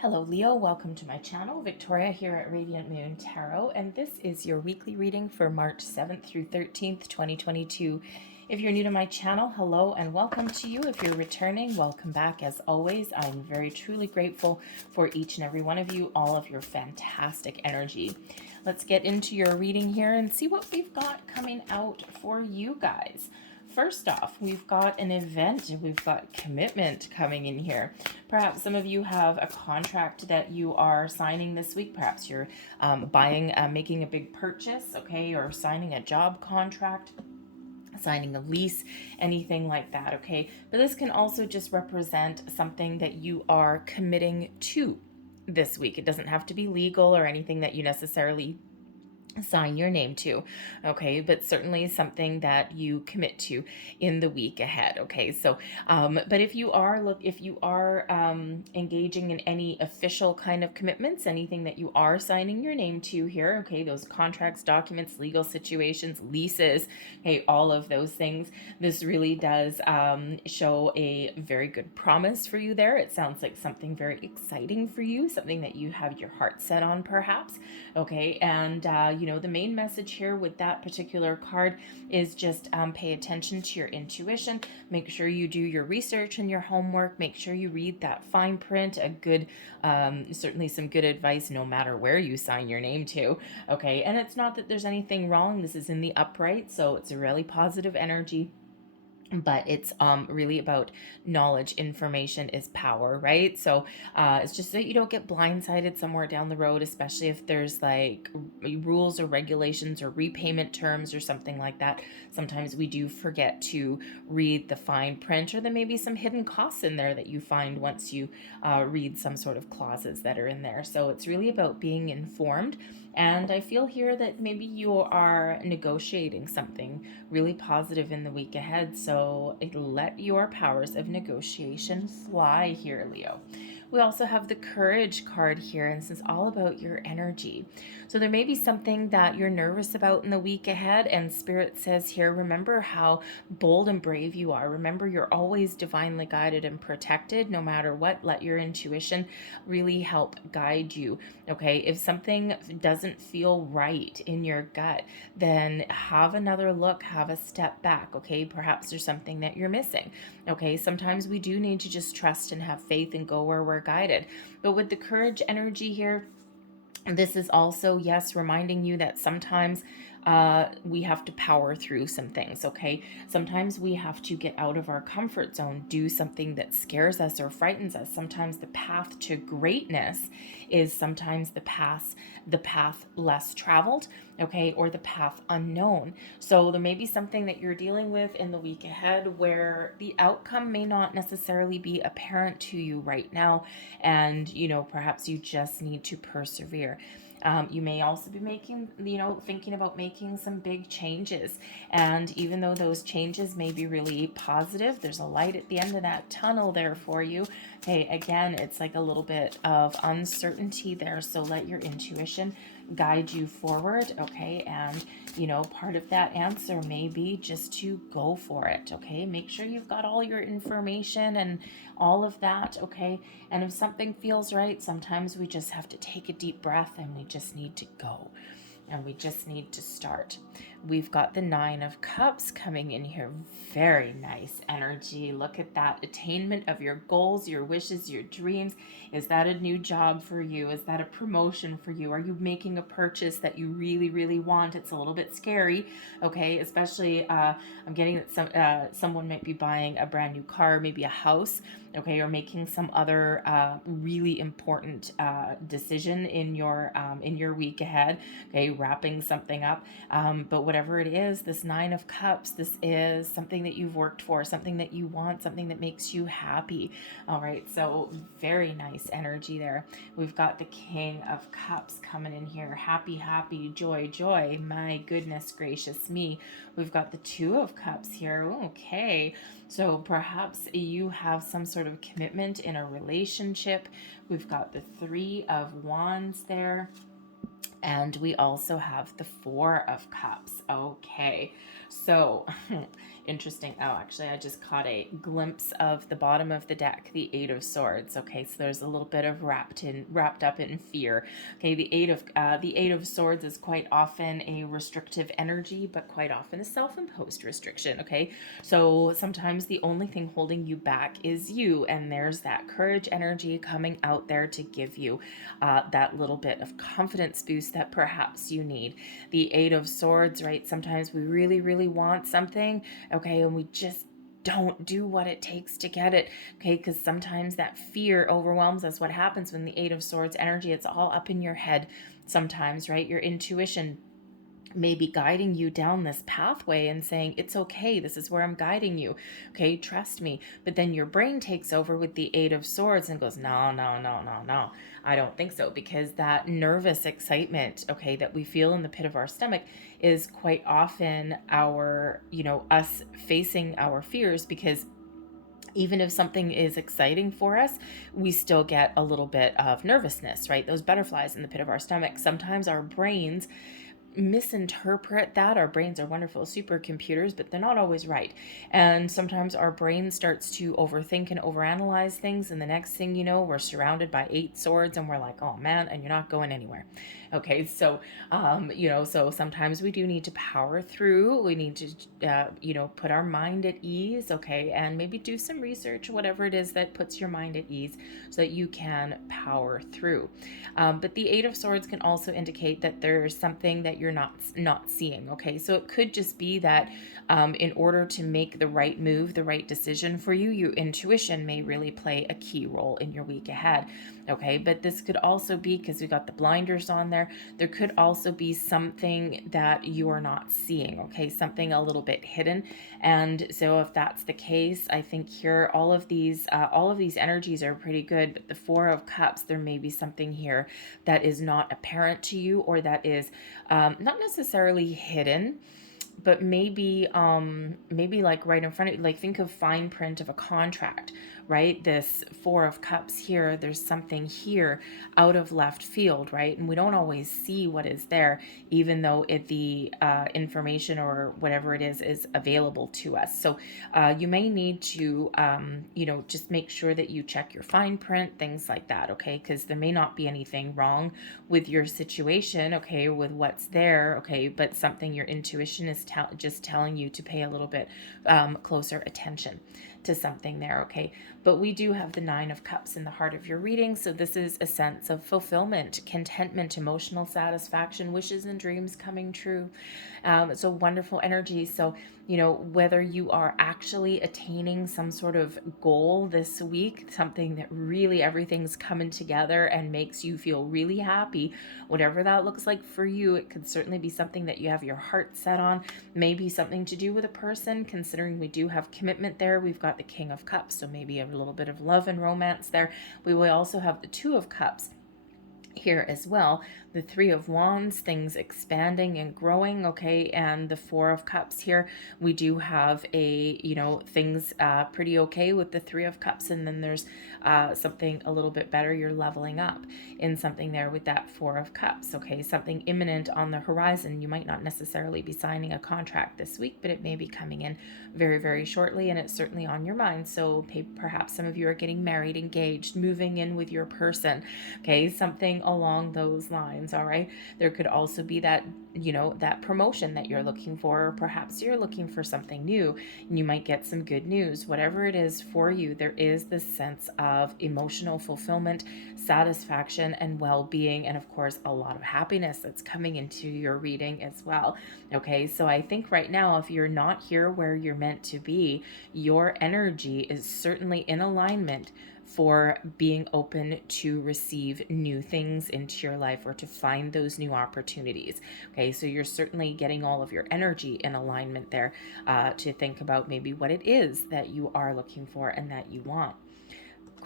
Hello Leo, welcome to my channel. Victoria here at Radiant Moon Tarot, and this is your weekly reading for March 7th through 13th, 2022. If you're new to my channel, hello and welcome to you. If you're returning, welcome back. As always, I'm very truly grateful for each and every one of you, all of your fantastic energy. Let's get into your reading here and see what we've got coming out for you guys. First off, we've got an event, we've got commitment coming in here. Perhaps some of you have a contract that you are signing this week. Perhaps you're making a big purchase, okay, or signing a job contract, signing a lease, anything like that, okay? But this can also just represent something that you are committing to this week. It doesn't have to be legal or anything that you necessarily sign your name to, okay, but certainly something that you commit to in the week ahead, okay? So but if you are engaging in any official kind of commitments, anything that you are signing your name to here, okay, those contracts, documents, legal situations, leases, okay, all of those things, this really does show a very good promise for you there. It sounds like something very exciting for you, something that you have your heart set on perhaps, okay? And the main message here with that particular card is just pay attention to your intuition. Make sure you do your research and your homework. Make sure you read that fine print. A good, certainly some good advice no matter where you sign your name to, okay? And it's not that there's anything wrong. This is in the upright, so it's a really positive energy. But it's really about knowledge. Information is power, right? So it's just that you don't get blindsided somewhere down the road, especially if there's like rules or regulations or repayment terms or something like that. Sometimes we do forget to read the fine print, or there may be some hidden costs in there that you find once you read some sort of clauses that are in there. So it's really about being informed. And I feel here that maybe you are negotiating something really positive in the week ahead. So let your powers of negotiation fly here, Leo. We also have the courage card here, and this is all about your energy. So there may be something that you're nervous about in the week ahead, and Spirit says here, remember how bold and brave you are. Remember, you're always divinely guided and protected no matter what. Let your intuition really help guide you, okay? If something doesn't feel right in your gut, then have another look, have a step back, okay? Perhaps there's something that you're missing, okay? Sometimes we do need to just trust and have faith and go where we're guided. But with the courage energy here, this is also, yes, reminding you that sometimes we have to power through some things, okay? Sometimes we have to get out of our comfort zone, do something that scares us or frightens us. Sometimes the path to greatness is sometimes the path less traveled, okay, or the path unknown. So there may be something that you're dealing with in the week ahead where the outcome may not necessarily be apparent to you right now, and perhaps you just need to persevere. You may also be thinking about making some big changes. And even though those changes may be really positive, there's a light at the end of that tunnel there for you. Hey, again, it's like a little bit of uncertainty there. So let your intuition guide you forward, okay? And part of that answer may be just to go for it, okay? Make sure you've got all your information and all of that, okay? And if something feels right, sometimes we just have to take a deep breath and we just need to go. And we just need to start. We've got the 9 of Cups coming in here. Very nice energy. Look at that. Attainment of your goals, your wishes, your dreams. Is that a new job for you? Is that a promotion for you? Are you making a purchase that you really, really want? It's a little bit scary, okay? Especially, I'm getting that someone might be buying a brand new car, maybe a house, okay, or making some other really important decision in your week ahead, okay, wrapping something up. But whatever it is, this 9 of Cups, this is something that you've worked for, something that you want, something that makes you happy. All right, so very nice energy there. We've got the King of Cups coming in here. Happy, happy, joy, joy. My goodness gracious me. We've got the 2 of Cups here. Okay, so perhaps you have some sort of commitment in a relationship. We've got the 3 of Wands there. And we also have the 4 of Cups. Okay, so interesting. Oh, actually, I just caught a glimpse of the bottom of the deck, the Eight of Swords. Okay, so there's a little bit of wrapped up in fear. Okay, the Eight of Swords is quite often a restrictive energy, but quite often a self-imposed restriction. Okay, so sometimes the only thing holding you back is you, and there's that courage energy coming out there to give you that little bit of confidence boost that perhaps you need. The Eight of Swords, right? Sometimes we really, really want something, okay, and we just don't do what it takes to get it, okay, because sometimes that fear overwhelms us. What happens when the Eight of Swords energy, it's all up in your head sometimes, right? Your intuition may be guiding you down this pathway and saying, it's okay, this is where I'm guiding you, okay, trust me. But then your brain takes over with the Eight of Swords and goes, no, no, no, no, no, I don't think so. Because that nervous excitement, okay, that we feel in the pit of our stomach is quite often our, us facing our fears. Because even if something is exciting for us, we still get a little bit of nervousness, right? Those butterflies in the pit of our stomach. Sometimes our brains misinterpret that. Our brains are wonderful supercomputers, but they're not always right. And sometimes our brain starts to overthink and overanalyze things, and the next thing you know, we're surrounded by eight swords and we're like, oh man, and you're not going anywhere. Okay, so so sometimes we do need to power through. We need to put our mind at ease, okay, and maybe do some research, whatever it is that puts your mind at ease, so that you can power through. But the Eight of Swords can also indicate that there's something that you're not seeing. Okay, so it could just be that in order to make the right move, the right decision for you, your intuition may really play a key role in your week ahead. Okay, but this could also be, because we got the blinders on there could also be something that you are not seeing. Okay, something a little bit hidden. And so if that's the case, I think here all of these energies are pretty good. But the Four of Cups, there may be something here that is not apparent to you, or that is not necessarily hidden, but maybe like right in front of you. Like, think of fine print of a contract, right? This Four of Cups here, there's something here out of left field, right? And we don't always see what is there, even though the information or whatever it is available to us. So you may need to just make sure that you check your fine print, things like that, okay? Because there may not be anything wrong with your situation, okay, with what's there, okay, but something your intuition is just telling you to pay a little bit closer attention to something there, okay? But we do have the Nine of Cups in the heart of your reading, so this is a sense of fulfillment, contentment, emotional satisfaction, wishes and dreams coming true. It's a wonderful energy. So whether you are actually attaining some sort of goal this week, something that really everything's coming together and makes you feel really happy, whatever that looks like for you, it could certainly be something that you have your heart set on, maybe something to do with a person, considering we do have commitment there. We've got the King of Cups, so maybe a little bit of love and romance there. We will also have the Two of Cups here as well, the Three of Wands, things expanding and growing, okay, and the Four of Cups here, we do have things pretty okay with the Three of Cups, and then there's something a little bit better, you're leveling up in something there with that Four of Cups, okay, something imminent on the horizon. You might not necessarily be signing a contract this week, but it may be coming in very, very shortly, and it's certainly on your mind. So perhaps some of you are getting married, engaged, moving in with your person, okay, something along those lines. All right, there could also be that that promotion that you're looking for, or perhaps you're looking for something new and you might get some good news. Whatever it is for you, there is this sense of emotional fulfillment, satisfaction, and well-being, and of course a lot of happiness that's coming into your reading as well. Okay, so I think right now, if you're not here where you're meant to be, your energy is certainly in alignment for being open to receive new things into your life, or to find those new opportunities. Okay, so you're certainly getting all of your energy in alignment there to think about maybe what it is that you are looking for and that you want.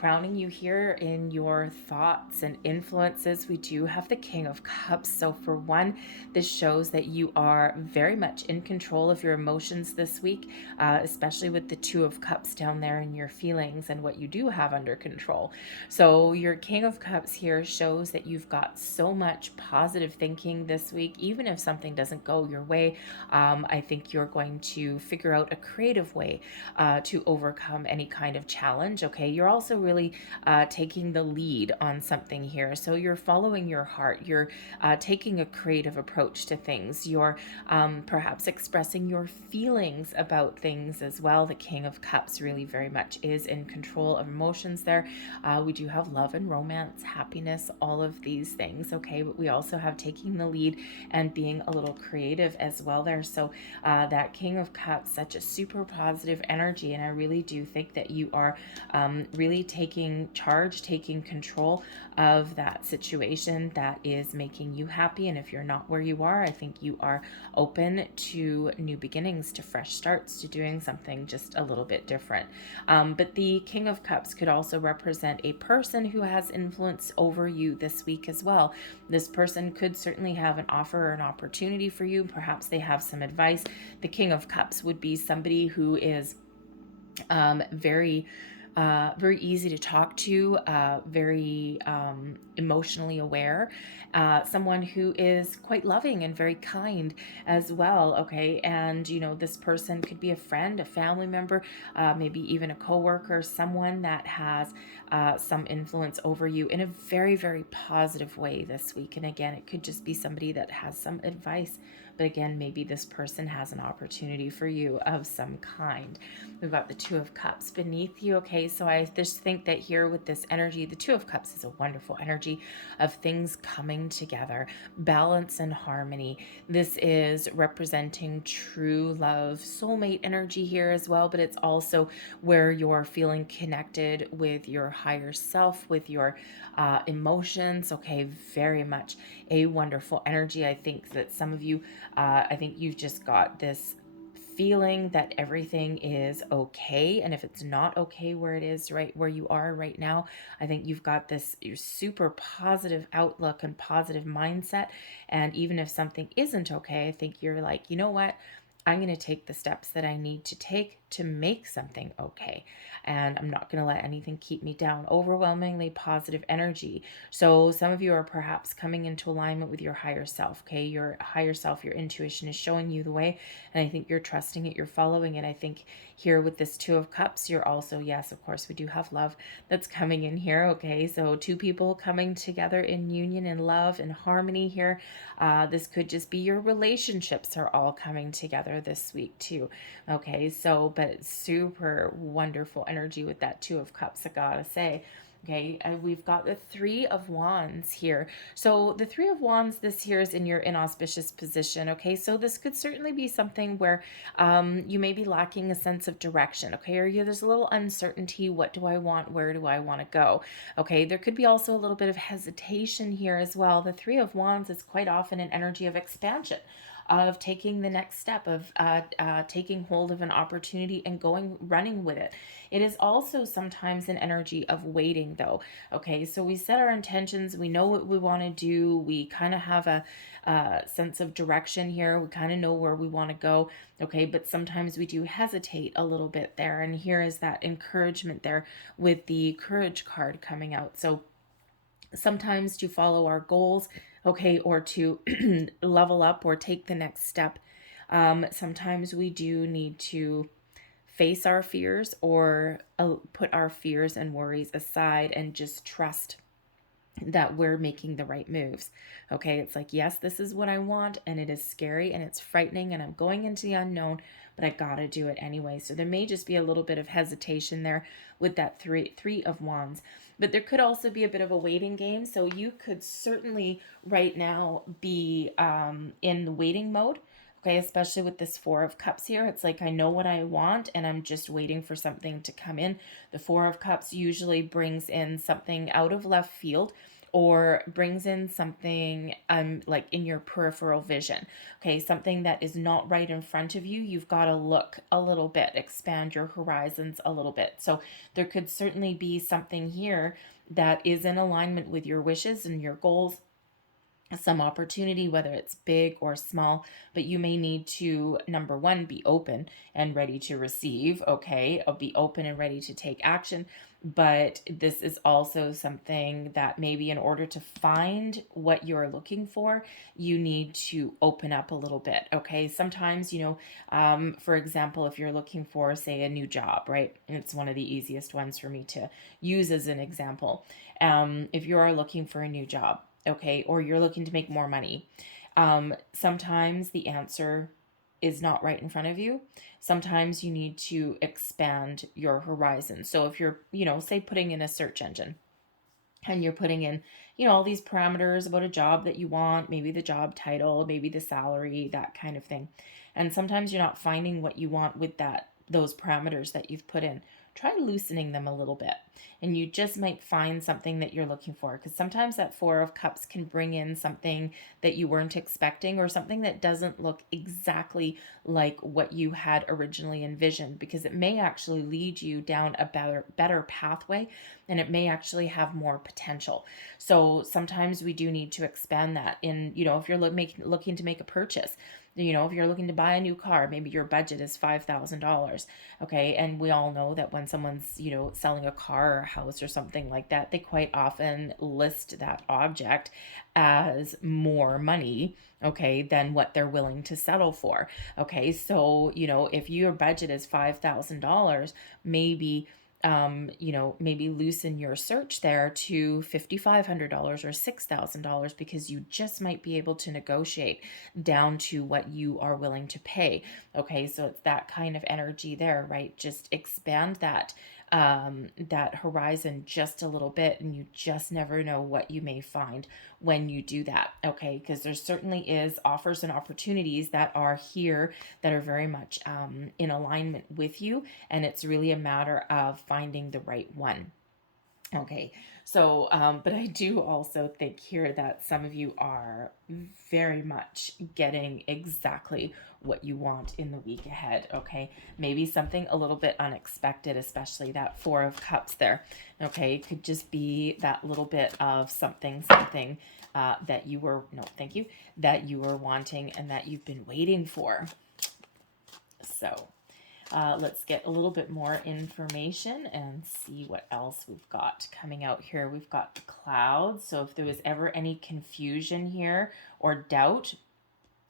crowning you here in your thoughts and influences, we do have the King of Cups. So for one, this shows that you are very much in control of your emotions this week, especially with the Two of Cups down there in your feelings and what you do have under control. So your King of Cups here shows that you've got so much positive thinking this week. Even if something doesn't go your way, I think you're going to figure out a creative way to overcome any kind of challenge. Okay, you're also really taking the lead on something here. So you're following your heart. You're taking a creative approach to things. You're perhaps expressing your feelings about things as well. The King of Cups really very much is in control of emotions there. We do have love and romance, happiness, all of these things. Okay, but we also have taking the lead and being a little creative as well there. So that King of Cups, such a super positive energy, and I really do think that you are really taking charge, taking control of that situation that is making you happy. And if you're not where you are, I think you are open to new beginnings, to fresh starts, to doing something just a little bit different. But the King of Cups could also represent a person who has influence over you this week as well. This person could certainly have an offer or an opportunity for you. Perhaps they have some advice. The King of Cups would be somebody who is very easy to talk to, very emotionally aware, someone who is quite loving and very kind as well. Okay, and this person could be a friend, a family member, maybe even a coworker, someone that has some influence over you in a very, very positive way this week. And again, it could just be somebody that has some advice. But again, maybe this person has an opportunity for you of some kind. We've got the Two of Cups beneath you. Okay, so I just think that here with this energy, the Two of Cups is a wonderful energy of things coming together, balance and harmony. This is representing true love, soulmate energy here as well, but it's also where you're feeling connected with your higher self, with your emotions. Okay, very much a wonderful energy. I think that some of you, I think you've just got this feeling that everything is okay. And if it's not okay where it is, right where you are right now, I think you've got this your super positive outlook and positive mindset. And even if something isn't okay, I think you're like, you know what? I'm going to take the steps that I need to take to make something okay. And I'm not going to let anything keep me down. Overwhelmingly positive energy. So some of you are perhaps coming into alignment with your higher self. Okay, your higher self, your intuition is showing you the way. And I think you're trusting it, you're following it. I think here with this Two of Cups, you're also, yes, of course, we do have love that's coming in here. Okay, so two people coming together in union and love and harmony here. This could just be your relationships are all coming together this week too. Okay, so, but it's super wonderful energy with that Two of Cups, I gotta say. Okay, we've got the Three of Wands here. So the Three of Wands this year is in your inauspicious position. Okay, so this could certainly be something where you may be lacking a sense of direction. Okay, or there's a little uncertainty. What do I want? Where do I want to go? Okay, there could be also a little bit of hesitation here as well. The Three of Wands is quite often an energy of expansion, of taking the next step, of taking hold of an opportunity and running with it. It is also sometimes an energy of waiting, though. Okay, so we set our intentions, we know what we want to do, we kind of have a sense of direction here, we kind of know where we want to go. Okay, but sometimes we do hesitate a little bit there, and here is that encouragement there with the Courage card coming out. So sometimes to follow our goals, okay, or to level up or take the next step, sometimes we do need to face our fears or put our fears and worries aside and just trust that we're making the right moves. Okay, it's like, yes, this is what I want, and it is scary and it's frightening and I'm going into the unknown, but I gotta do it anyway. So there may just be a little bit of hesitation there with that three of Wands. But there could also be a bit of a waiting game. So you could certainly right now be in the waiting mode. Okay, especially with this Four of Cups here. It's like, I know what I want and I'm just waiting for something to come in. The Four of Cups usually brings in something out of left field or brings in something like in your peripheral vision. Okay, something that is not right in front of you, you've got to look a little bit, expand your horizons a little bit. So there could certainly be something here that is in alignment with your wishes and your goals, some opportunity, whether it's big or small, but you may need to, number one, be open and ready to receive. Okay, be open and ready to take action. But this is also something that maybe in order to find what you're looking for, you need to open up a little bit. Okay, sometimes, for example, if you're looking for, say, a new job, right? And it's one of the easiest ones for me to use as an example. If you are looking for a new job, okay, or you're looking to make more money, sometimes the answer is not right in front of you. Sometimes you need to expand your horizon. So if you're, say putting in a search engine and you're putting in, all these parameters about a job that you want, maybe the job title, maybe the salary, that kind of thing. And sometimes you're not finding what you want with those parameters that you've put in. Try loosening them a little bit, and you just might find something that you're looking for, because sometimes that Four of Cups can bring in something that you weren't expecting, or something that doesn't look exactly like what you had originally envisioned, because it may actually lead you down a better pathway, and it may actually have more potential. So sometimes we do need to expand that in, if you're looking to make a purchase, if you're looking to buy a new car, maybe your budget is $5,000. Okay. And we all know that when someone's, selling a car or a house or something like that, they quite often list that object as more money, okay, than what they're willing to settle for. Okay. So, if your budget is $5,000, maybe loosen your search there to $5,500 or $6,000, because you just might be able to negotiate down to what you are willing to pay. Okay, so it's that kind of energy there, right? Just expand that horizon just a little bit, and you just never know what you may find when you do that. Okay, because there certainly is offers and opportunities that are here that are very much in alignment with you, and it's really a matter of finding the right one. Okay, so, but I do also think here that some of you are very much getting exactly what you want in the week ahead. Okay, maybe something a little bit unexpected, especially that Four of Cups there. Okay, it could just be that little bit of something that you were, no, thank you, that you were wanting and that you've been waiting for. So, let's get a little bit more information and see what else we've got coming out here. We've got the clouds. So if there was ever any confusion here or doubt,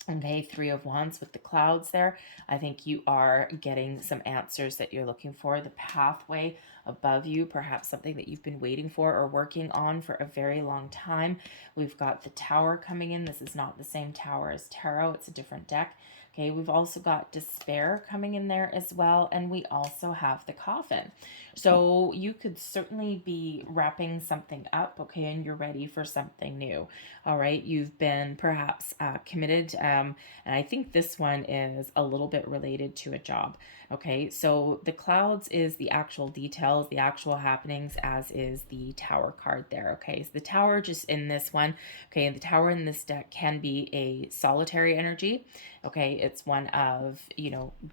okay, Three of Wands with the clouds there, I think you are getting some answers that you're looking for. The pathway above you, perhaps something that you've been waiting for or working on for a very long time. We've got the Tower coming in. This is not the same Tower as Tarot. It's a different deck. Okay, we've also got Despair coming in there as well, and we also have the Coffin. So you could certainly be wrapping something up, okay, and you're ready for something new. All right, you've been perhaps committed, and I think this one is a little bit related to a job. Okay, so the clouds is the actual details, the actual happenings, as is the Tower card there. Okay, so the Tower just in this one, okay, the Tower in this deck can be a solitary energy. Okay, it's one of,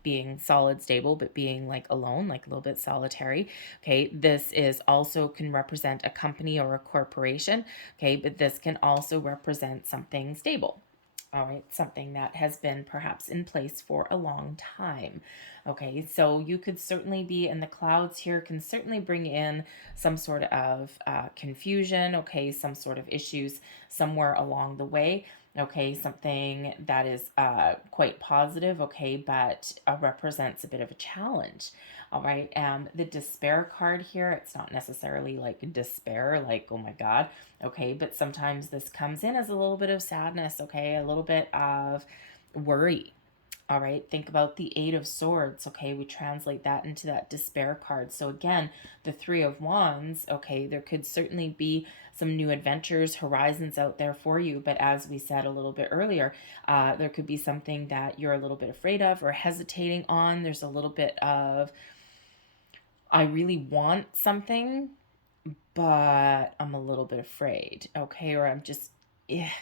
being solid, stable, but being like alone, like a little bit solitary. Okay, this is also can represent a company or a corporation. Okay, but this can also represent something stable. All right, something that has been perhaps in place for a long time. Okay, so you could certainly be in the clouds here, can certainly bring in some sort of confusion, okay, some sort of issues somewhere along the way. Okay, something that is quite positive, okay, but represents a bit of a challenge. All right, the Despair card here, it's not necessarily like despair, like, oh my God, okay, but sometimes this comes in as a little bit of sadness, okay, a little bit of worry. All right, think about the Eight of Swords. Okay, we translate that into that Despair card. So again, the Three of Wands, okay, there could certainly be some new adventures, horizons out there for you. But as we said a little bit earlier, there could be something that you're a little bit afraid of or hesitating on. There's a little bit of, I really want something, but I'm a little bit afraid, okay, or I'm just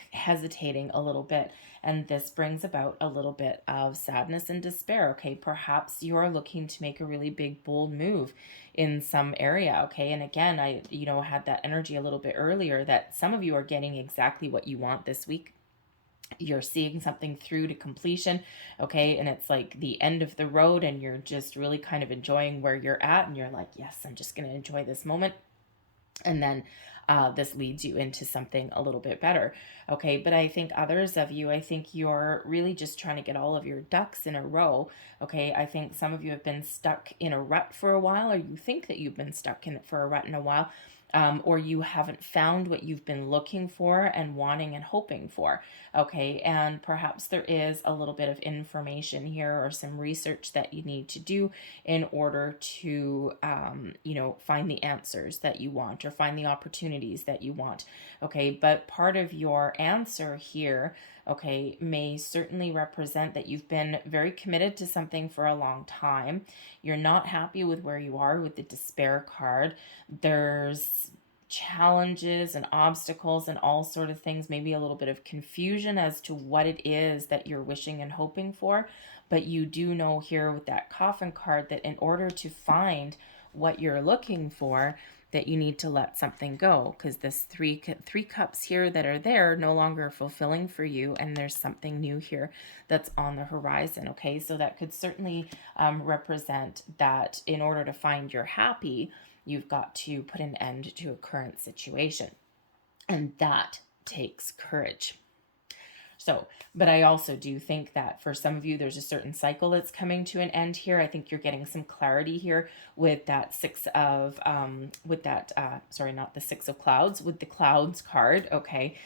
hesitating a little bit. And this brings about a little bit of sadness and despair, okay? Perhaps you're looking to make a really big, bold move in some area, okay? And again, I, had that energy a little bit earlier that some of you are getting exactly what you want this week. You're seeing something through to completion, okay, and it's like the end of the road, and you're just really kind of enjoying where you're at, and you're like, yes, I'm just going to enjoy this moment. And then this leads you into something a little bit better, okay? But I think others of you, I think you're really just trying to get all of your ducks in a row, okay? I think some of you have been stuck in a rut for a while, or you think that you've been stuck in it for a rut in a while, or you haven't found what you've been looking for and wanting and hoping for, okay? And perhaps there is a little bit of information here or some research that you need to do in order to, find the answers that you want or find the opportunities that you want, okay? But part of your answer here, okay, may certainly represent that you've been very committed to something for a long time. You're not happy with where you are with the despair card. There's challenges and obstacles and all sort of things, maybe a little bit of confusion as to what it is that you're wishing and hoping for. But you do know here with that coffin card that in order to find what you're looking for, that you need to let something go, because this three cups here that are there no longer fulfilling for you, and there's something new here that's on the horizon, okay? So that could certainly represent that in order to find your happy, you've got to put an end to a current situation, and that takes courage. So, but I also do think that for some of you, there's a certain cycle that's coming to an end here. I think you're getting some clarity here with that sorry, not the Six of Clouds, with the Clouds card, okay?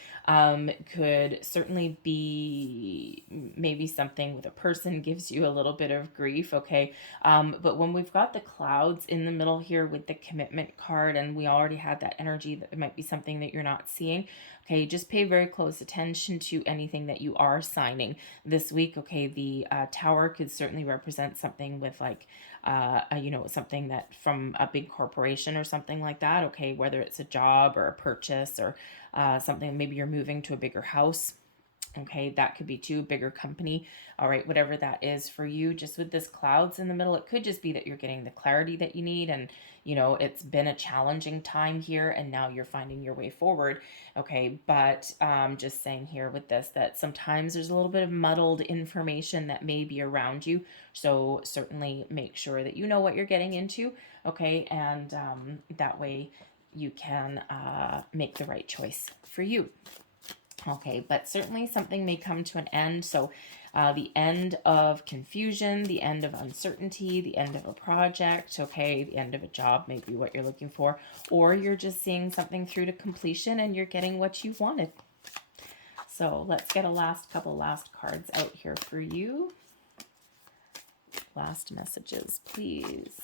Could certainly be maybe something with a person gives you a little bit of grief, okay? But when we've got the clouds in the middle here with the commitment card, and we already had that energy that it might be something that you're not seeing, okay, just pay very close attention to anything that you are signing this week, okay? The tower could certainly represent something with like, something that from a big corporation or something like that, okay? Whether it's a job or a purchase or something, maybe you're moving to a bigger house. Okay, that could be too, bigger company. All right, whatever that is for you, just with this clouds in the middle, it could just be that you're getting the clarity that you need, and it's been a challenging time here and now you're finding your way forward. Okay, but just saying here with this that sometimes there's a little bit of muddled information that may be around you. So certainly make sure that you know what you're getting into, okay, and that way you can make the right choice for you. Okay, but certainly something may come to an end. So the end of confusion, the end of uncertainty, the end of a project, okay, the end of a job may be what you're looking for, or you're just seeing something through to completion and you're getting what you wanted. So let's get last cards out here for you. Last messages, please.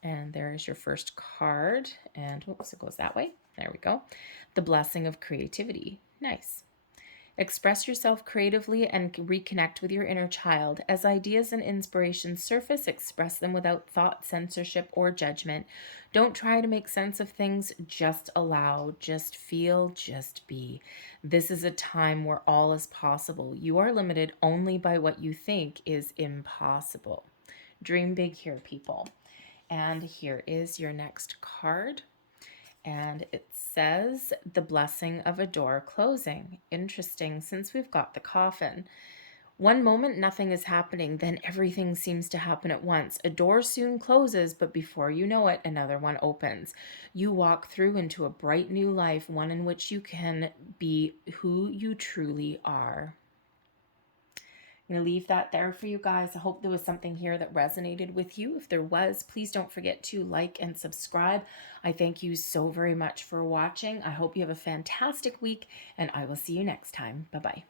And there's your first card. And whoops, it goes that way. There we go. The blessing of creativity. Nice. Express yourself creatively and reconnect with your inner child. As ideas and inspirations surface, express them without thought, censorship, or judgment. Don't try to make sense of things. Just allow, just feel, just be. This is a time where all is possible. You are limited only by what you think is impossible. Dream big here, people. And here is your next card. And it says the blessing of a door closing. Interesting, since we've got the coffin. One moment nothing is happening, then everything seems to happen at once. A door soon closes, but before you know it, another one opens. You walk through into a bright new life, one in which you can be who you truly are. I'm going to leave that there for you guys. I hope there was something here that resonated with you. If there was, please don't forget to like and subscribe. I thank you so very much for watching. I hope you have a fantastic week, and I will see you next time. Bye-bye.